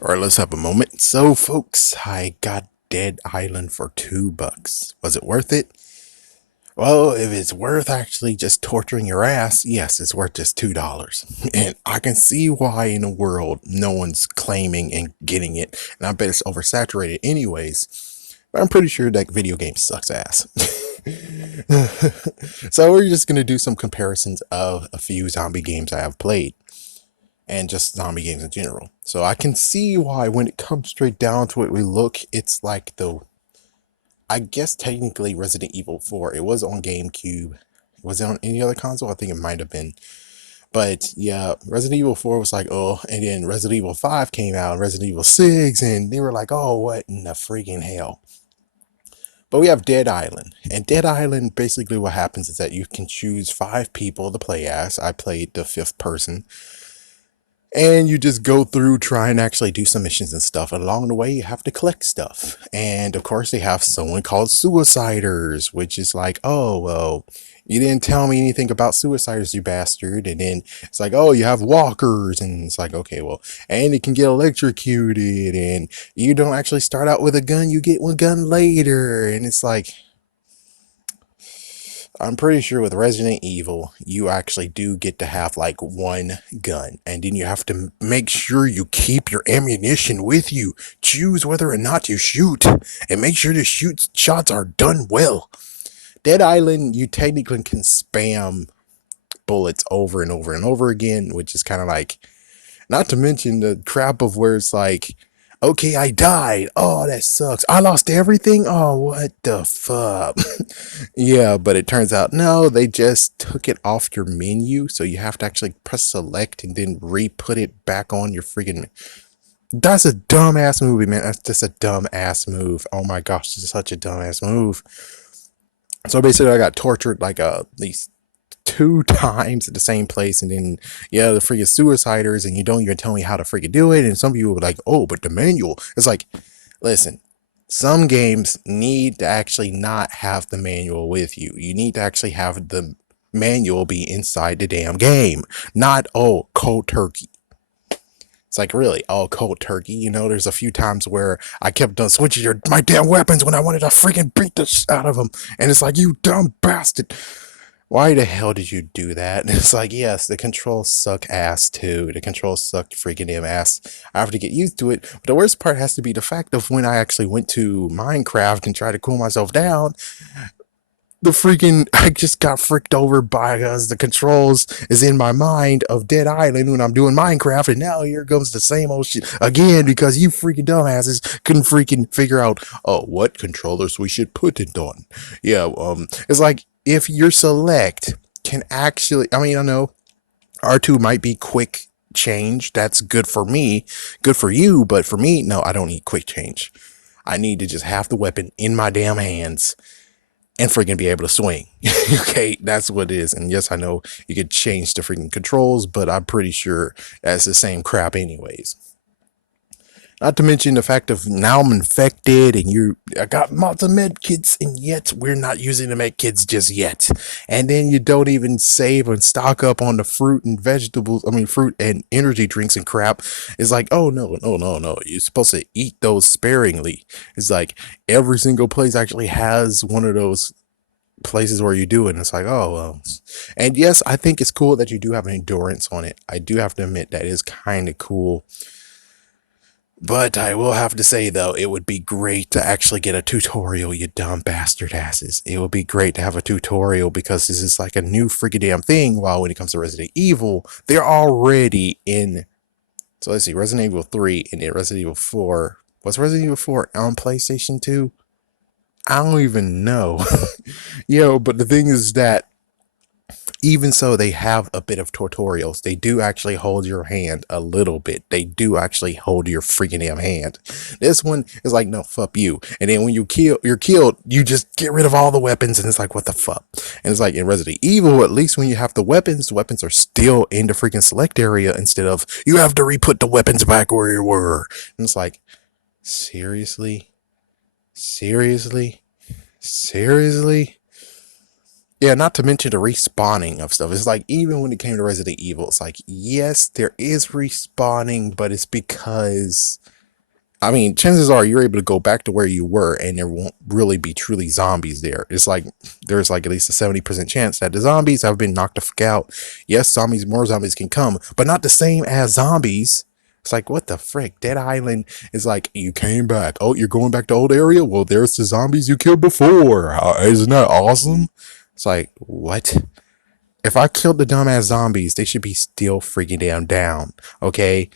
All right, let's have a moment. So, folks, I got Dead Island for $2. Was it worth it? Well, if it's worth actually just torturing your ass, yes, it's worth just $2. And I can see why in the world no one's claiming and getting it. And I bet it's oversaturated anyways. But I'm pretty sure that video game sucks ass. So we're just gonna do some comparisons of a few zombie games I have played and just zombie games in general. So I can see why when it comes straight down to it, it's like I guess technically Resident Evil 4, it was on GameCube. Was it on any other console? I think it might have been. But yeah, Resident Evil 4 was like, oh, and then Resident Evil 5 came out, and Resident Evil 6, and they were like, oh, what in the freaking hell? But we have Dead Island. And Dead Island, basically what happens is that you can choose 5 people to play as. I played the 5th person. And you just go through, try and actually do some missions and stuff. And along the way, you have to collect stuff. And of course, they have someone called Suiciders, which is like, oh, well, you didn't tell me anything about Suiciders, you bastard. And then it's like, oh, you have walkers. And it's like, okay, well, and it can get electrocuted. And you don't actually start out with a gun, you get one gun later. And it's like, I'm pretty sure with Resident Evil, you actually do get to have like one gun, and then you have to make sure you keep your ammunition with you. Choose whether or not you shoot, and make sure the shots are done well. Dead Island, you technically can spam bullets over and over and over again, which is kind of like, not to mention the crap of where it's like, okay, I died. Oh, that sucks. I lost everything. Oh, what the fuck? Yeah, but it turns out no, they just took it off your menu, so you have to actually press select and then re-put it back on your freaking. That's a dumbass movie, man. That's just a dumbass move. Oh my gosh, this is such a dumbass move. So basically, I got tortured like at least 2 times at the same place, and then yeah, the freaking suiciders, and you don't even tell me how to freaking do it. And some people were like, oh, but the manual. It's like, listen, some games need to actually not have the manual with you. You need to actually have the manual be inside the damn game, not oh cold turkey. It's like really, oh cold turkey. You know, there's a few times where I kept on switching my damn weapons when I wanted to freaking beat the shit out of them, and it's like you dumb bastard. Why the hell did you do that? And it's like, yes, the controls suck ass too. The controls suck freaking damn ass. I have to get used to it. But the worst part has to be the fact of when I actually went to Minecraft and tried to cool myself down, the freaking I just got fricked over by because the controls is in my mind of Dead Island when I'm doing Minecraft, and now here comes the same old shit again because you freaking dumbasses couldn't freaking figure out oh what controllers we should put it on. Yeah, it's like if your select can actually, I mean, I know R2 might be quick change. That's good for me, good for you, but for me, no, I don't need quick change. I need to just have the weapon in my damn hands and freaking be able to swing. Okay, that's what it is. And yes, I know you could change the freaking controls, but I'm pretty sure that's the same crap anyways. Not to mention the fact of now I'm infected and I got lots of med kits, and yet we're not using the med kits just yet. And then you don't even save and stock up on the fruit and vegetables. I mean, fruit and energy drinks and crap. It's like, oh no, no, no, no. You're supposed to eat those sparingly. It's like every single place actually has one of those places where you do it, and it's like, oh well. And yes, I think it's cool that you do have an endurance on it. I do have to admit that is kind of cool, but I will have to say though, it would be great to actually get a tutorial, you dumb bastard asses. It would be great to have a tutorial because this is like a new freaking damn thing. While when it comes to Resident Evil, they're already in. So let's see, Resident Evil 3 and then Resident Evil 4. Was Resident Evil 4 on PlayStation 2? I don't even know. But the thing is that even so, they have a bit of tutorials. They do actually hold your hand a little bit. They do actually hold your freaking damn hand. This one is like, no, fuck you. And then when you're killed, you just get rid of all the weapons, and it's like, what the fuck? And it's like in Resident Evil, at least when you have the weapons are still in the freaking select area instead of you have to re-put the weapons back where you were. And it's like, seriously? Seriously? Seriously? Yeah, not to mention the respawning of stuff. It's like even when it came to Resident Evil, it's like yes, there is respawning, but it's because I mean, chances are you're able to go back to where you were and there won't really be truly zombies there. It's like there's like at least a 70% chance that the zombies have been knocked the fuck out. Yes, more zombies can come, but not the same as zombies. It's like, what the frick? Dead Island is like, you came back. Oh, you're going back to old area? Well, there's the zombies you killed before. Isn't that awesome? It's like, what? If I killed the dumbass zombies, they should be still freaking down. Okay?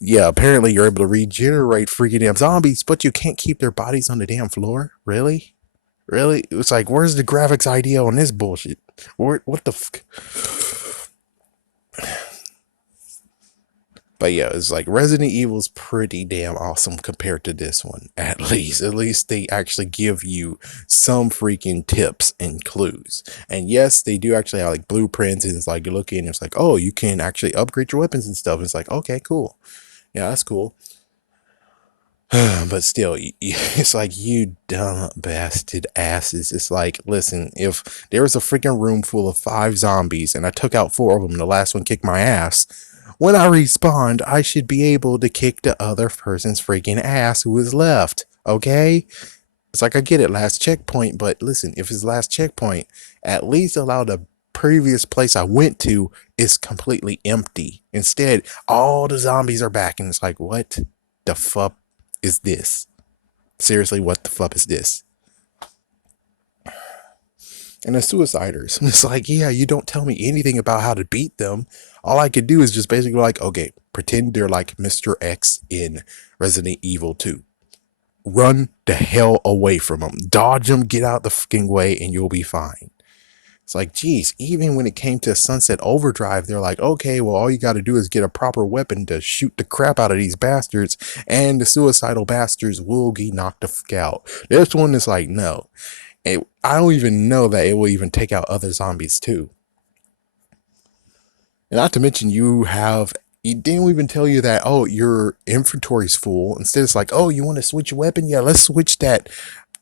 Yeah, apparently you're able to regenerate freaking damn zombies, but you can't keep their bodies on the damn floor. Really? Really? It's like, where's the graphics idea on this bullshit? What the fuck? But yeah, it's like Resident Evil's pretty damn awesome compared to this one. At least they actually give you some freaking tips and clues. And yes, they do actually have like blueprints, and it's like you look in, and it's like, oh, you can actually upgrade your weapons and stuff. It's like, okay, cool. Yeah, that's cool. But still, it's like, you dumb bastard asses. It's like, listen, if there was a freaking room full of 5 zombies and I took out 4 of them and the last one kicked my ass, when I respawned, I should be able to kick the other person's freaking ass who is left. Okay? It's like, I get it, last checkpoint, but listen, if it's last checkpoint, at least allow the previous place I went to is completely empty. Instead, all the zombies are back, and it's like, what the fuck is this? Seriously, what the fuck is this? And the suiciders, it's like, yeah, you don't tell me anything about how to beat them. All I could do is just basically like, okay, pretend they're like Mr. X in Resident Evil 2. Run the hell away from them. Dodge them, get out the fucking way, and you'll be fine. It's like, geez, even when it came to Sunset Overdrive, they're like, okay, well, all you got to do is get a proper weapon to shoot the crap out of these bastards, and the suicidal bastards will get knocked the fuck out. This one is like, no. I don't even know that it will even take out other zombies too. And not to mention, it didn't even tell you that, oh, your inventory's full. Instead, it's like, oh, you want to switch your weapon? Yeah, let's switch that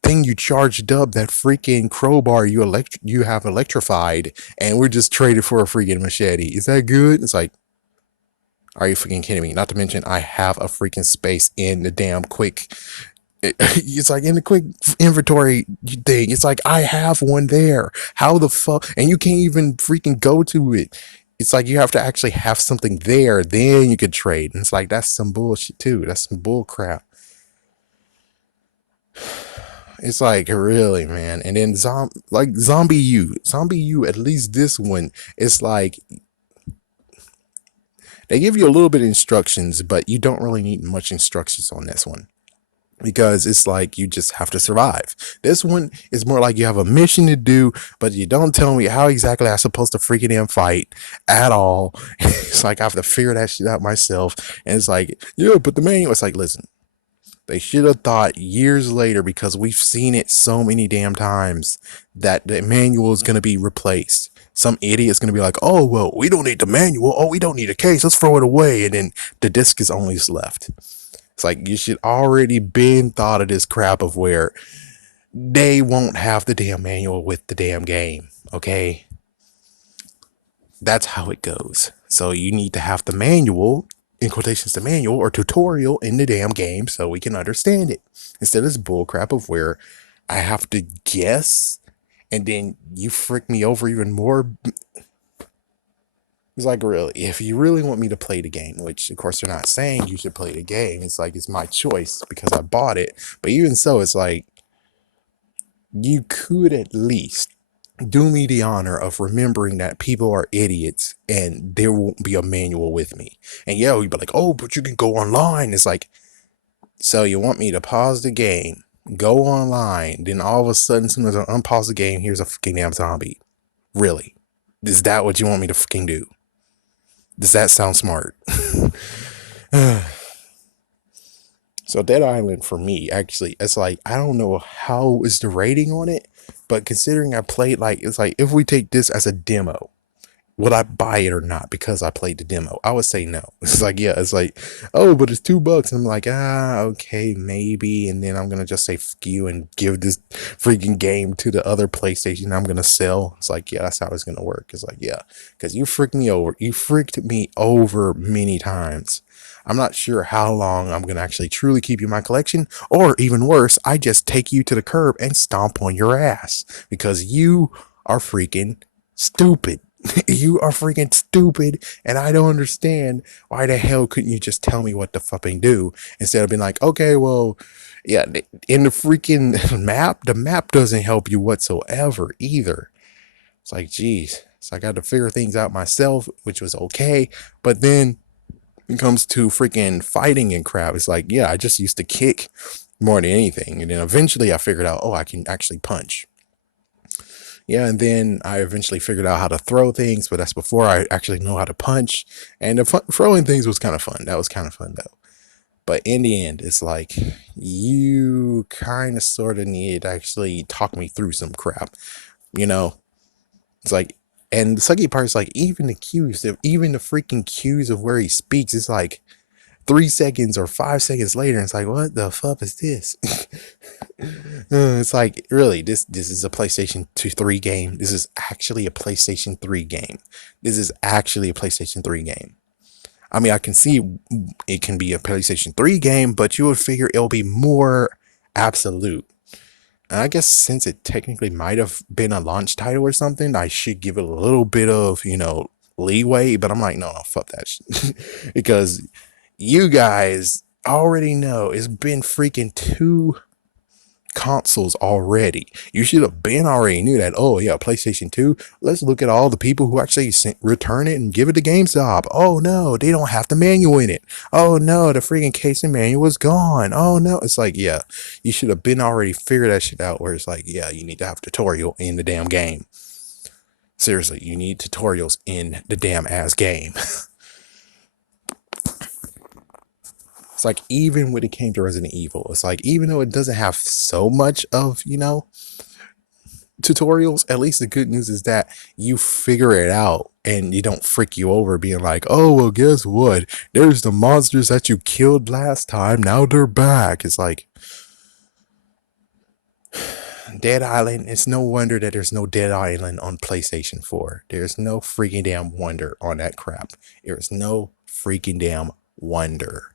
thing you charged up, that freaking crowbar you have electrified, and we're just traded for a freaking machete. Is that good? It's like, are you freaking kidding me? Not to mention, I have a freaking space in the damn quick. It's like in the quick inventory thing. It's like, I have one there. How the fuck? And you can't even freaking go to it. It's like you have to actually have something there, then you could trade. And it's like, that's some bullshit too. That's some bull crap. It's like, really, man. And then Zombie U, at least this one, it's like they give you a little bit of instructions, but you don't really need much instructions on this one, because it's like you just have to survive. This one is more like you have a mission to do, but you don't tell me how exactly I'm supposed to freaking damn fight at all. It's like I have to figure that shit out myself. And it's like, yeah, but the manual, it's like, listen, they should have thought years later, because we've seen it so many damn times, that the manual is going to be replaced. Some idiot's going to be like, oh, well, we don't need the manual. Oh, we don't need a case. Let's throw it away. And then the disc is only left. It's like, you should already been thought of this crap of where they won't have the damn manual with the damn game. Okay? That's how it goes. So you need to have the manual, in quotations, the manual or tutorial in the damn game so we can understand it. Instead of this bullcrap of where I have to guess and then you frick me over even more. It's like, really, if you really want me to play the game, which of course they're not saying you should play the game, it's like, it's my choice because I bought it. But even so, it's like, you could at least do me the honor of remembering that people are idiots and there won't be a manual with me. And yeah, you'd be like, oh, but you can go online. It's like, so you want me to pause the game, go online, then all of a sudden, as soon as I unpause the game, here's a fucking damn zombie. Really? Is that what you want me to fucking do? Does that sound smart? So Dead Island, for me, actually, it's like, I don't know how is the rating on it, but considering I played, like, it's like, if we take this as a demo, would I buy it or not because I played the demo? I would say no. It's like, yeah, it's like, oh, but it's $2. And I'm like, okay, maybe. And then I'm going to just say fuck you and give this freaking game to the other PlayStation I'm going to sell. It's like, yeah, that's how it's going to work. It's like, yeah, because you freaked me over. You freaked me over many times. I'm not sure how long I'm going to actually truly keep you in my collection, or even worse, I just take you to the curb and stomp on your ass because you are freaking stupid. You are freaking stupid, and I don't understand why the hell couldn't you just tell me what to fucking do instead of being like, okay, well, yeah, in the freaking map, the map doesn't help you whatsoever either. It's like, geez, so I got to figure things out myself, which was okay, but then when it comes to freaking fighting and crap, it's like, yeah, I just used to kick more than anything, and then eventually I figured out, oh, I can actually punch. Yeah, and then I eventually figured out how to throw things, but that's before I actually know how to punch. And the throwing things was kind of fun. That was kind of fun though. But in the end, it's like you kind of sort of need to actually talk me through some crap. You know, it's like, and the sucky part is like even the cues, even the freaking cues of where he speaks, it's like 3 seconds or 5 seconds later. And it's like, what the fuck is this? It's like, really, this is a PlayStation 2 3 game. This is actually a PlayStation 3 game. This is actually a PlayStation 3 game. I mean, I can see it can be a PlayStation 3 game, but you would figure it'll be more absolute. And I guess since it technically might have been a launch title or something, I should give it a little bit of, leeway. But I'm like, no, fuck that shit. Because you guys already know it's been freaking 2 consoles already. You should have been already knew that. Oh yeah, PlayStation 2. Let's look at all the people who actually return it and give it to GameStop. Oh no, they don't have the manual in it. Oh no, the freaking case and manual was gone. Oh no, it's like, yeah, you should have been already figured that shit out. Where it's like, yeah, you need to have a tutorial in the damn game. Seriously, you need tutorials in the damn ass game. It's like, even when it came to Resident Evil, it's like, even though it doesn't have so much of, tutorials, at least the good news is that you figure it out and you don't freak you over being like, oh, well, guess what? There's the monsters that you killed last time. Now they're back. It's like, Dead Island. It's no wonder that there's no Dead Island on PlayStation 4. There's no freaking damn wonder on that crap. There's no freaking damn wonder.